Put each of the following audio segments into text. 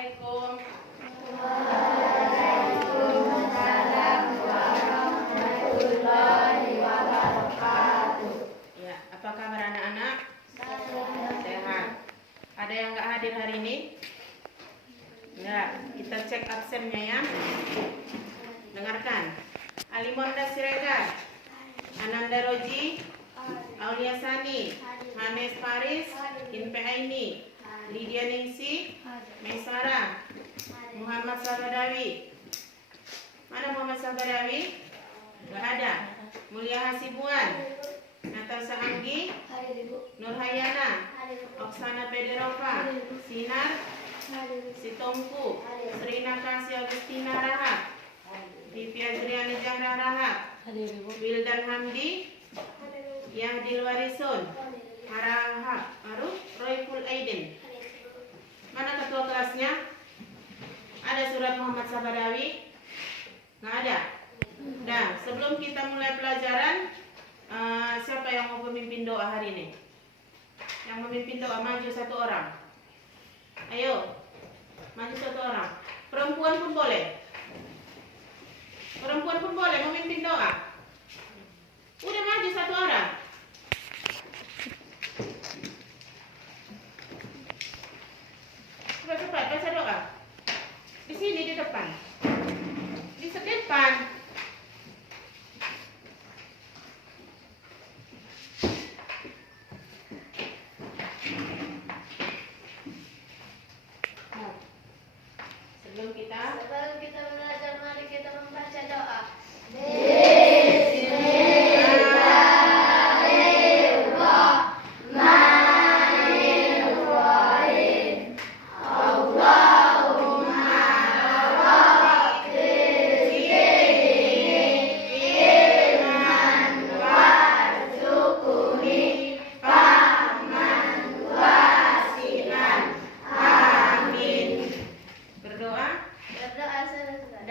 Assalamualaikum. Waalaikumsalam warahmatullahi wabarakatuh. Ya, apa kabar anak-anak? Sehat. Ada yang nggak hadir hari ini? Enggak. Kita cek absennya ya. Dengarkan. Alimonda Siregar, Ananda Roji, Aulia Sani, Hanes Paris, Inpe Aini, Lydia Ningsi, Maisara, Muhammad Sabadawi. Mana Muhammad Sabadawi? Nggak ada. Mulia Hasibuan, Natasha Anggi, Nur Hayana, Oksana Pederova, Sinar, Sitomku, Serina Kasih Agustina Rahab, Vivi Adriana Jahra Rahab, Wildan Hamdi, Yahdil Warisun, Harahab, Royful Aiden. Mana ketua kelasnya? Ada surat Muhammad Sabadawi? Nggak ada. Nah, sebelum kita mulai pelajaran, siapa yang mau memimpin doa hari ini? Yang memimpin doa maju satu orang. Ayo, maju satu orang. Perempuan pun boleh. Perempuan pun boleh memimpin doa. Udah maju satu orang. Cepat-cepat baca doa. Di sini di depan. Di sedepan. Nah, sebelum kita belajar, mari kita membaca doa.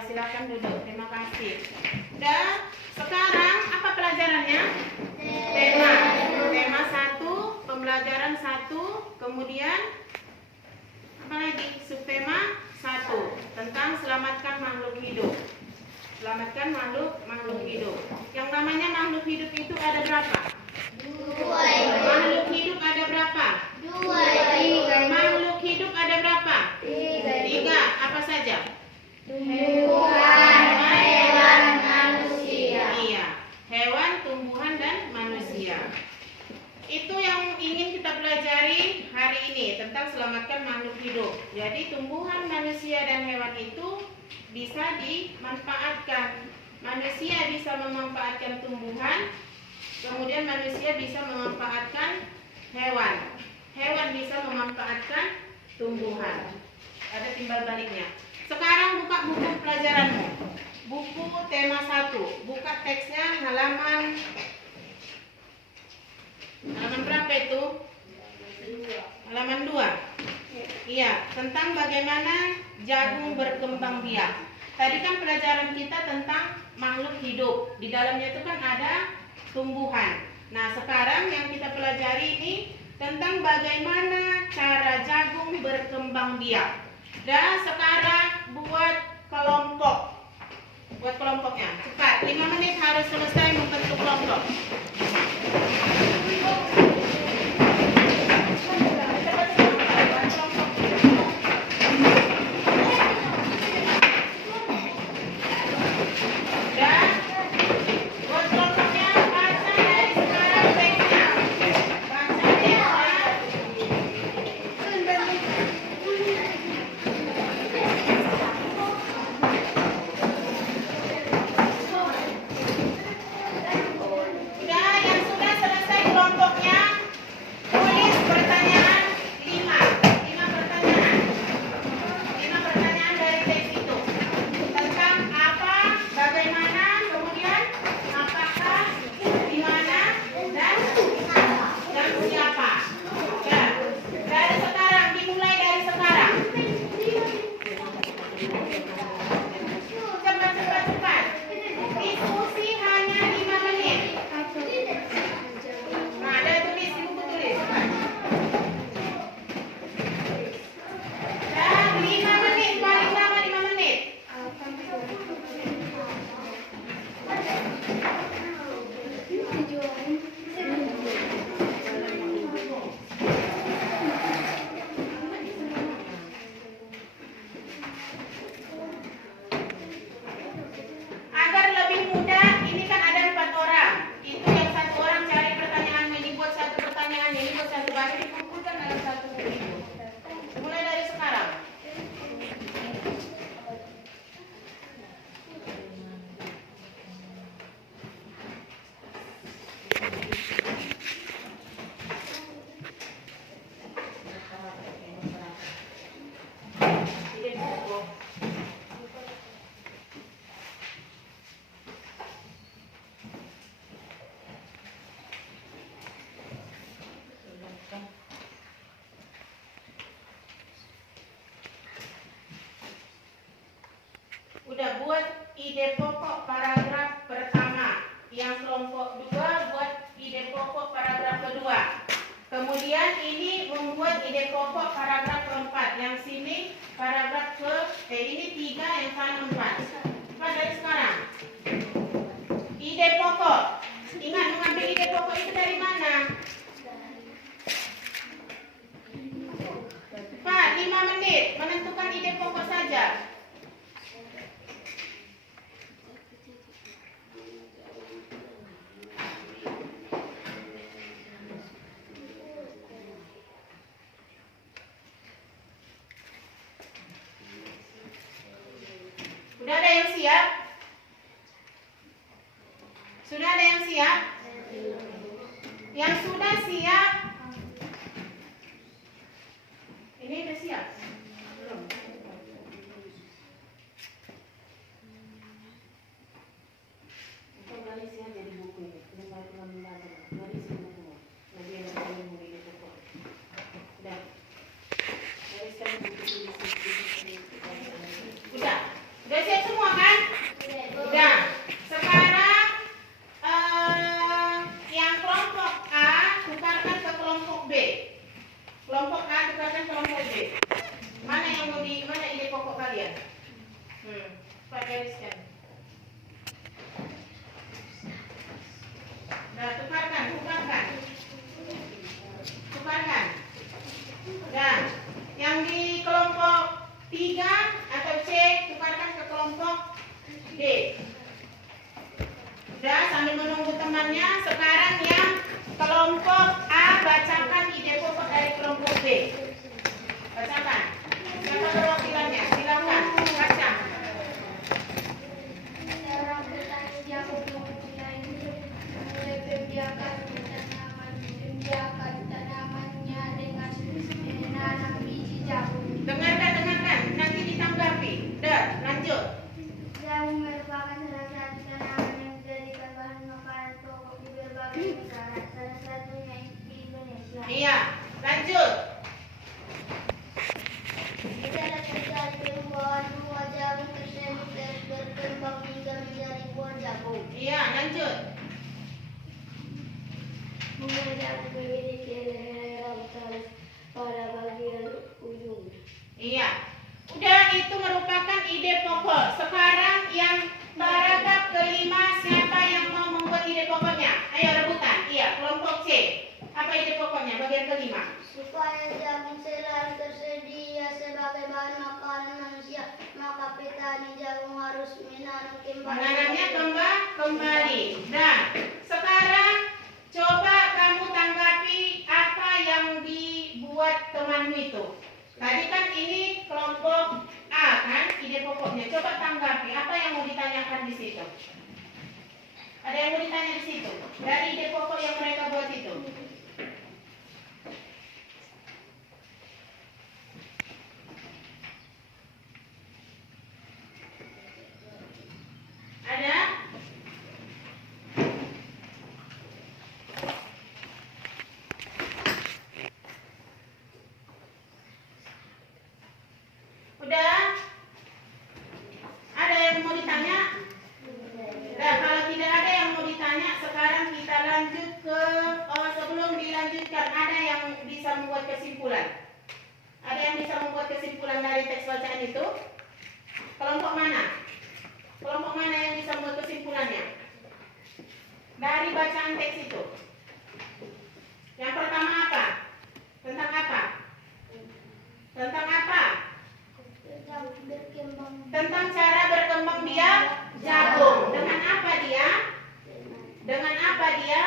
Silakan duduk. Terima kasih. Dan sekarang apa pelajarannya? Tema 1, pembelajaran 1, kemudian apa lagi? Subtema 1 tentang selamatkan makhluk hidup. Selamatkan makhluk hidup. Yang namanya makhluk hidup itu ada berapa? 2. Makhluk hidup ada berapa? 2. Makhluk hidup ada berapa? 3. Apa saja? Tumbuhan, hewan, manusia. Iya, hewan, tumbuhan, dan manusia. Itu yang ingin kita pelajari hari ini tentang selamatkan makhluk hidup. Jadi tumbuhan, manusia, dan hewan itu bisa dimanfaatkan. Manusia bisa memanfaatkan tumbuhan, kemudian manusia bisa memanfaatkan hewan. Hewan bisa memanfaatkan tumbuhan. Ada timbal baliknya. Sekarang buka buku pelajaranmu. Buku tema 1. Buka teksnya halaman berapa itu? Halaman 2. Iya, tentang bagaimana jagung berkembang biak. Tadi kan pelajaran kita tentang makhluk hidup. Di dalamnya itu kan ada tumbuhan. Nah, sekarang yang kita pelajari ini tentang bagaimana cara jagung berkembang biak. Dan sekarang buat kelompok. Buat kelompoknya. Cepat, 5 menit harus selesai membentuk kelompok. Dan buat kelompoknya baca dari sekarang teksnya. Baca teksnya. Udah, yang sudah selesai kelompoknya ide pokok paragraf pertama. Yang kelompok 2 buat ide pokok paragraf kedua. Kemudian ini membuat ide pokok paragraf keempat. Yang sini paragraf ini 3, yang sana 4. Coba dari sekarang. Ide pokok. Ingat, mengambil ide pokok itu dari mana? Pak, 5 menit menentukan ide pokok saja. Sudah ada yang siap? Sudah ada yang siap? Yang sudah siap, ini sudah siap? Belum? Coba isi aja di buku ini. Ini saya pernah membaca. Mari isi buku. Nanti ada yang mau ide pokok. Sudah. Gariskan buku ini. Udah. Udah siap semua kan? Udah. Sekarang yang kelompok A tukarkan ke kelompok B. Kelompok A tukarkan ke kelompok B. Mana yang mau mana ide pokok kalian? Pak gariskan. Nah, tukarkan. Nah, yang di kelompok 3 atau C tukarkan ke kelompok D. Udah, sambil menunggu temannya. Sekarang yang kelompok A bacakan ide pokok dari kelompok B. Bacakan. Siapa perwakilannya? Silakan baca. Seorang petani jagung mempunyai mulai membiarkan tanamannya dengan menanam biji jagung. Dengarkan. Nanti ditanggapi. Udah, lanjut. Jagung merupakan salah satu tanaman yang dijadikan bahan makanan pokok di berbagai negara, salah satunya di Indonesia. Iya, lanjut. Di dalam terjadi pembuahan buah jagung tersebut terus berkembang hingga menjadi buah jagung. Iya, lanjut. Bunga jagung memiliki helai rambut pada bagian ujung. Iya. Udah, itu merupakan ide pokok. Sekarang yang paragraf kelima, siapa yang mau membuat ide pokoknya? Ayo rebutan. Iya, kelompok C. Apa ide pokoknya? Bagian kelima. Supaya jagung selalu tersedia sebagai bahan makanan manusia, maka petani jagung harus menanam Menanamnya kembali. Nah, sekarang coba kamu tanggapi apa yang dibuat temanmu itu. Tadi kan ini kelompok A kan, ide pokoknya. Coba tanggapi apa yang mau ditanyakan di situ. Ada yang mau ditanya di situ dari ide pokok yang mereka buat itu. Ada? Udah? Ada yang mau ditanya? Nah, kalau tidak ada yang mau ditanya, sekarang kita lanjut ke sebelum dilanjutkan, ada yang bisa membuat kesimpulan. Ada yang bisa membuat kesimpulan dari teks bacaan itu? Kelompok mana? Kelompok mana yang bisa membuat kesimpulannya? Dari bacaan teks itu. Yang pertama apa? Tentang apa? Tentang apa? Tentang cara berkembang dia jagung. Dengan apa dia? Dengan apa dia?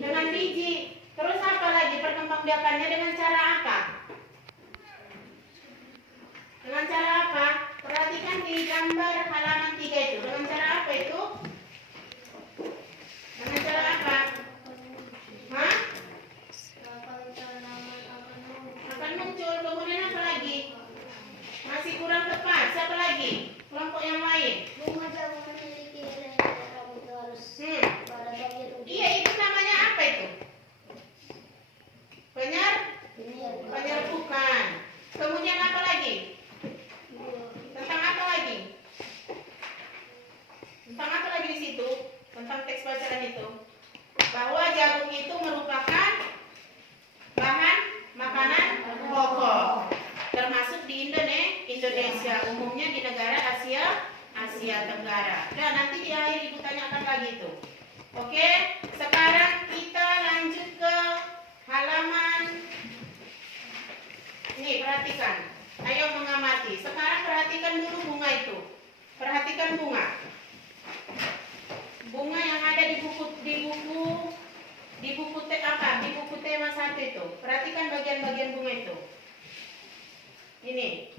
Dengan biji. Terus apa lagi perkembangbiakannya dengan cara apa? Dengan cara apa? Perhatikan di gambar halaman 3 itu. Dengan cara apa itu? Dengan cara apa? Hah? Asia Tenggara. Dan nanti di akhir ibu tanyakan lagi itu. Oke, sekarang kita lanjut ke halaman. Nih, perhatikan. Ayo mengamati. Sekarang perhatikan dulu bunga itu. Perhatikan bunga. Bunga yang ada di buku tema 1 itu. Perhatikan bagian-bagian bunga itu. Ini.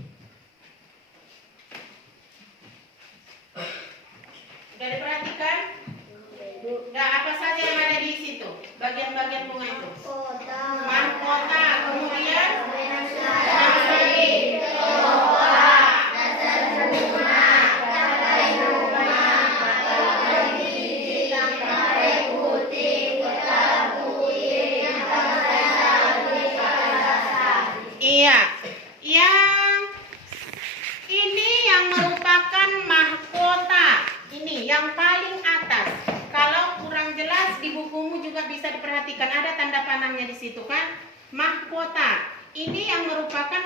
Udah diperhatikan? Nah, apa saja yang ada di situ? Bagian-bagian bunga itu. Mahkota, kemudian iya, ini yang merupakan mahkota. Ini yang paling atas. Kalau kurang jelas di bukumu juga bisa diperhatikan, ada tanda panahnya di situ kan? Mahkota. Ini yang merupakan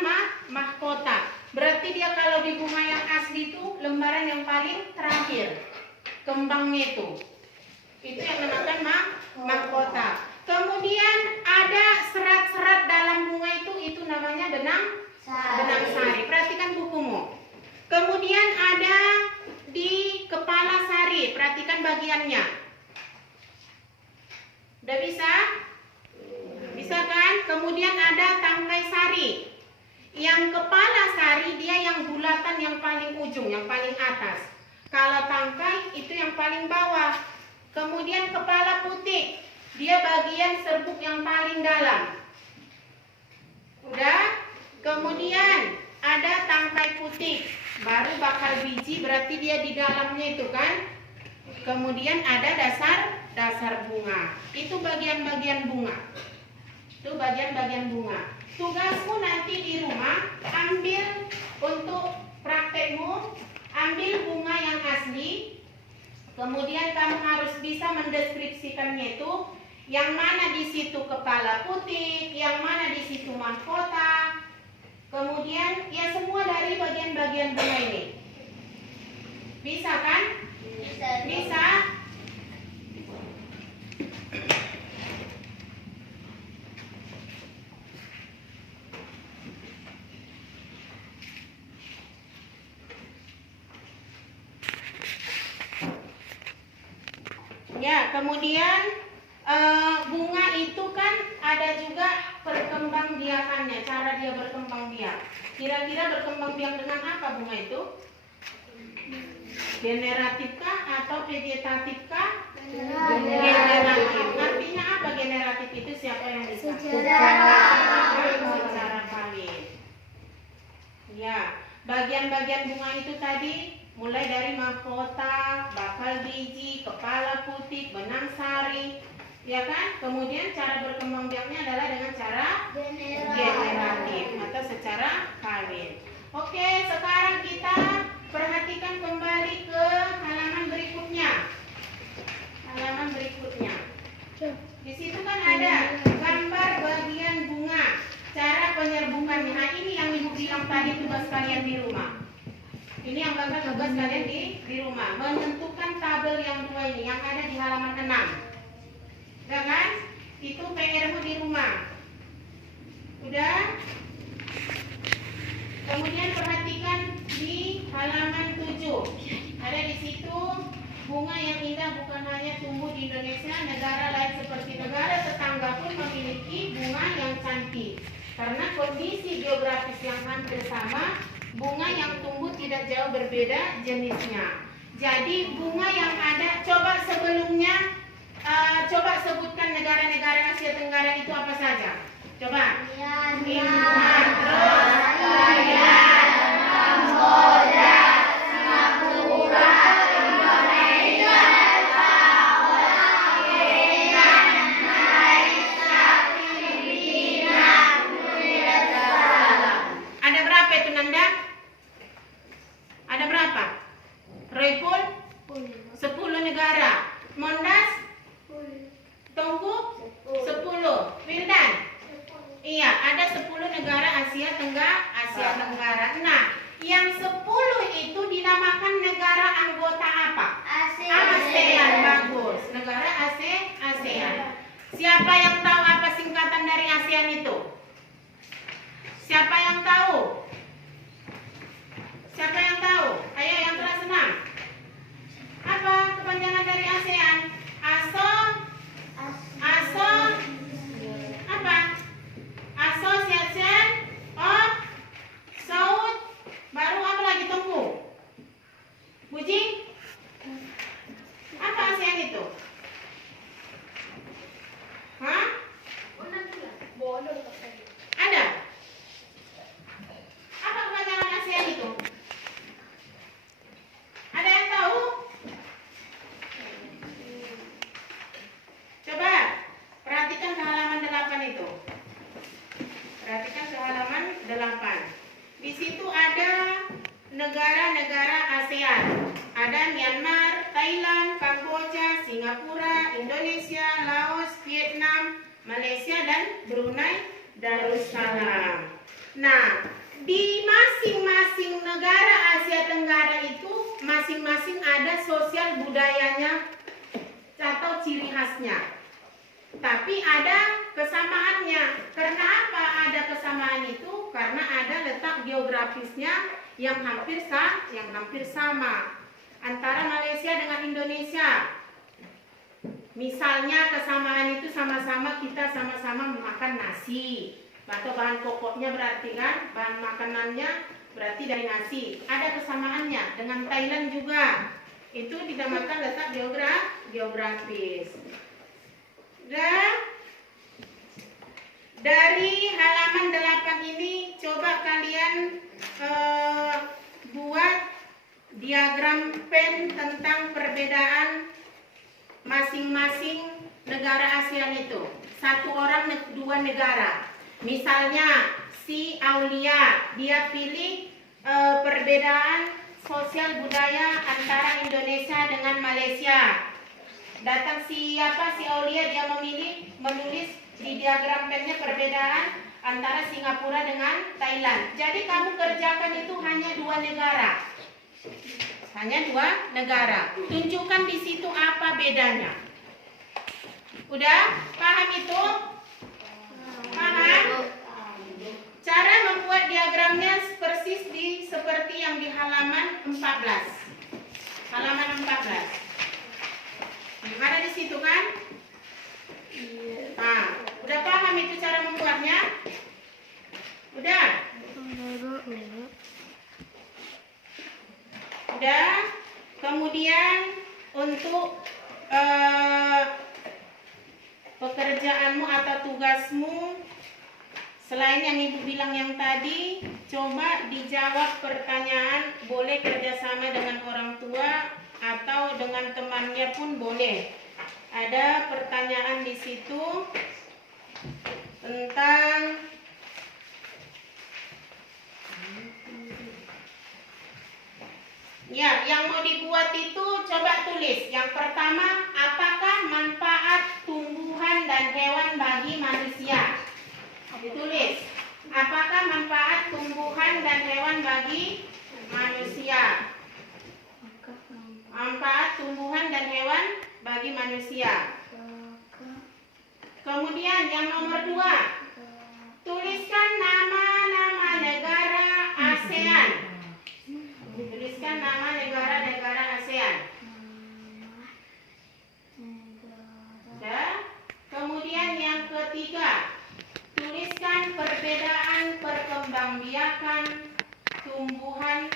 mahkota. Berarti dia kalau di bunga yang asli itu lembaran yang paling terakhir. Kembangnya itu. Itu yang dinamakan mahkota. Kemudian ada serat-serat dalam bunga itu namanya benang sari. Perhatikan bukumu. Kemudian ada di kepala sari, perhatikan bagiannya. Udah bisa? Bisa kan? Kemudian ada tangkai sari. Yang kepala sari dia yang bulatan yang paling ujung, yang paling atas. Kalau tangkai itu yang paling bawah. Kemudian kepala putih, dia bagian serbuk yang paling dalam. Udah? Kemudian ada tangkai putih, baru bakal biji, berarti dia di dalamnya itu kan. Kemudian ada dasar bunga. Itu bagian-bagian bunga. Itu bagian-bagian bunga. Tugasmu nanti di rumah ambil untuk praktekmu, ambil bunga yang asli. Kemudian kamu harus bisa mendeskripsikannya itu, yang mana di situ kepala putih, yang mana di situ mahkota. Kemudian ya semua dari bagian-bagian bunga ini. Bisa kan? Bisa. Ya, kemudian bunga itu kan ada juga perkembangbiakannya, cara dia berkembang biak. Kira-kira berkembang biak dengan apa bunga itu? Generatifkah atau vegetatifkah? Generatif. Artinya apa generatif itu? Siapa yang bisa? Secara kawin. Ya, bagian-bagian bunga itu tadi mulai dari mahkota, bakal biji, kepala putih, benang sari, ya kan? Kemudian cara berkembang biaknya adalah dengan cara generatif atau secara kawin. Oke, sekarang kita perhatikan kembali ke halaman berikutnya. Halaman berikutnya. Di situ kan ada gambar bagian bunga, cara penyerbukannya. Nah, ini yang ibu bilang tadi tugas kalian di rumah. Ini yang bakal tugas kalian di rumah. Menentukan tabel yang 2 ini yang ada di halaman 6. Udah kan? Itu PR-mu di rumah. Udah? Kemudian perhatikan di halaman 7. Ada di situ bunga yang indah bukan hanya tumbuh di Indonesia, negara lain seperti negara tetangga pun memiliki bunga yang cantik. Karena kondisi geografis yang hampir sama, bunga yang tumbuh tidak jauh berbeda jenisnya. Jadi bunga yang ada, coba sebelumnya, coba sebutkan negara-negara Asia Tenggara itu apa saja? Coba. Myanmar, Thailand, Kamboja, Singapura, Indonesia, Vietnam, Malaysia, Filipina, ada berapa itu Nanda? Ada berapa? Repul? 10 negara. Mondas? Tunggu? 10. Wildan? Iya, ada 10 negara Asia Tenggara. Nah, Yang 10 itu dinamakan negara anggota apa? ASEAN. ASEAN. Bagus. Negara ASEAN. Siapa yang tahu apa singkatan dari ASEAN itu? Siapa yang tahu? Siapa yang tahu? Ayo yang telah senang. Apa kepanjangan dari ASEAN? Apa? Association of South. Baru apa lagi tunggu? Buji? Apa ASEAN itu? Hah? Ada? Apa kepanjangan ASEAN itu? Ada yang tahu? Coba perhatikan ke halaman 8 itu. Perhatikan ke halaman 8. Di situ ada negara-negara ASEAN. Ada Myanmar, Thailand, Kamboja, Singapura, Indonesia, Laos, Vietnam, Malaysia, dan Brunei Darussalam. Nah, di masing-masing negara Asia Tenggara itu masing-masing ada sosial budayanya atau ciri khasnya. Tapi ada kesamaannya. Karena apa ada kesamaan itu? Karena ada letak geografisnya yang hampir sama antara Malaysia dengan Indonesia. Misalnya kesamaan itu sama-sama kita sama-sama makan nasi. Atau bahan pokoknya berarti kan bahan makanannya berarti dari nasi. Ada kesamaannya dengan Thailand juga. Itu dinamakan letak geografis. Dan dari halaman 8 ini coba kalian buat diagram pen tentang perbedaan masing-masing negara ASEAN itu. Satu orang, 2 negara. Misalnya si Aulia, dia pilih perbedaan sosial budaya antara Indonesia dengan Malaysia. Datang si Aulia, dia menulis di diagram pennya perbedaan antara Singapura dengan Thailand. Jadi kamu kerjakan itu hanya 2 negara. Hanya 2 negara. Tunjukkan di situ apa bedanya. Udah? Paham itu? Paham? Cara membuat diagramnya persis seperti yang di halaman 14. Halaman 14. Ada di situ kan? Nah, udah paham itu cara membuatnya? Udah? Udah? Kemudian untuk pekerjaanmu atau tugasmu, selain yang ibu bilang yang tadi, coba dijawab pertanyaan. Boleh kerjasama dengan orang tua atau dengan temannya pun boleh. Ada pertanyaan di situ tentang ya, yang mau dibuat itu coba tulis. Yang pertama, apakah manfaat tumbuhan dan hewan bagi manusia? Ditulis. Apakah manfaat tumbuhan dan hewan bagi manusia? Manfaat tumbuhan dan hewan bagi manusia. Kemudian yang nomor 2, tuliskan nama-nama negara ASEAN. Tuliskan nama negara-negara ASEAN. Dan kemudian yang ketiga, tuliskan perbedaan perkembangbiakan tumbuhan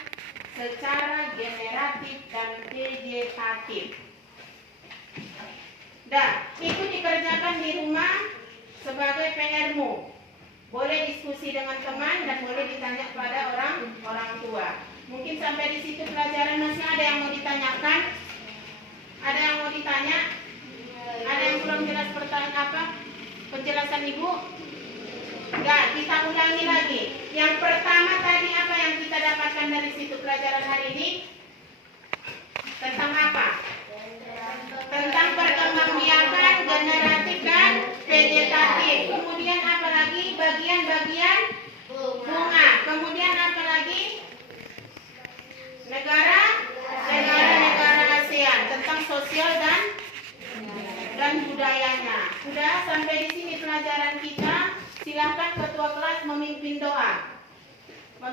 secara generatif dan vegetatif. Dan itu dikerjakan di rumah sebagai PR-mu. Boleh diskusi dengan teman dan boleh ditanya pada orang tua. Mungkin sampai di situ pelajaran masih ada yang mau ditanyakan? Ada yang mau ditanya? Ada yang kurang jelas pertanyaan apa? Penjelasan ibu? Ya, kita ulangi lagi. Yang pertama tadi apa yang kita dapatkan dari situ pelajaran hari ini? Tentang apa? Tentang perkembangbiakan generatif dan vegetatif. Kemudian apa lagi? Bagian-bagian bunga. Kemudian apa lagi?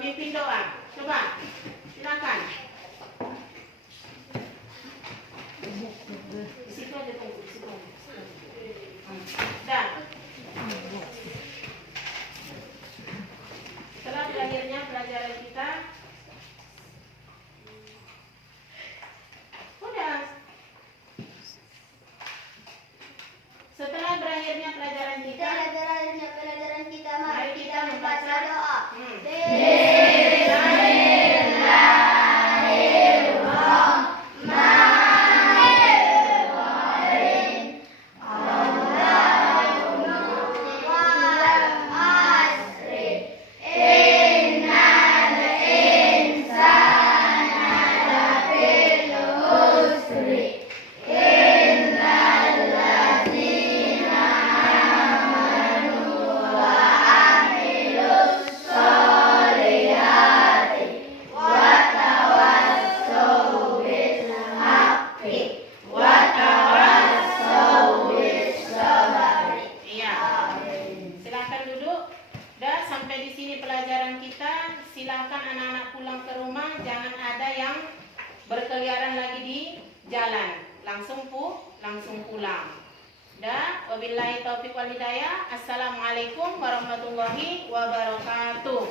Pemimpin doa. Coba. Silakan. Di situ aja tunggu, di situ aja. Dah. Setelah berakhirnya pelajaran kita, udah. Setelah berakhirnya pelajaran kita, mari kita membaca doa. Silahkan anak-anak pulang ke rumah, jangan ada yang berkeliaran lagi di jalan. Langsung pulang. Dah, wabillahi taufiq wal hidayah. Assalamualaikum warahmatullahi wabarakatuh.